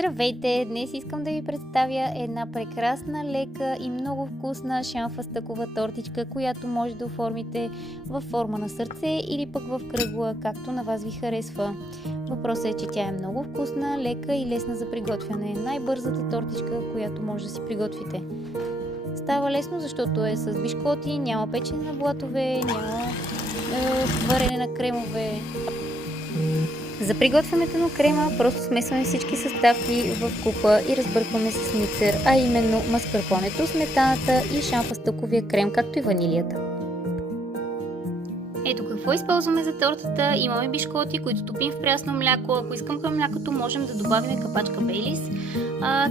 Здравейте! Днес искам да ви представя една прекрасна, лека и много вкусна шанфастъкова тортичка, която може да оформите във форма на сърце или пък в кръгла, както на вас ви харесва. Въпросът е, че тя е много вкусна, лека и лесна за приготвяне. Най-бързата тортичка, която може да си приготвите. Става лесно, защото е с бишкоти, няма печене на блатове, няма варене на кремове. За приготвянето на крема просто смесваме всички съставки в купа и разбъркваме с миксер, а именно маскарпонето, сметаната и шанфастъковия крем, както и ванилията. Ето какво използваме за тортата. Имаме бишкоти, които топим в прясно мляко. Ако искам към млякото, можем да добавим капачка Бейлис.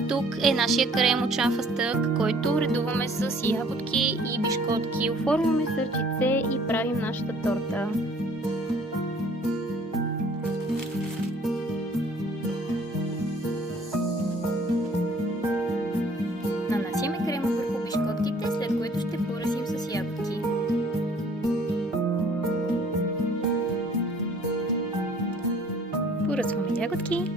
Тук е нашия крем от шанфастък, който редуваме с ягодки и бишкотки. Оформяме сърчице и правим нашата торта. Нанасяме крема върху бишкотките, след което ще поръсим с ягодки. Поръсваме ягодки.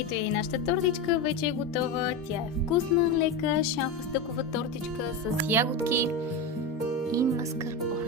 Ето и нашата тортичка вече е готова. Тя е вкусна, лека, шанфастъкова тортичка с ягодки и маскарпоне.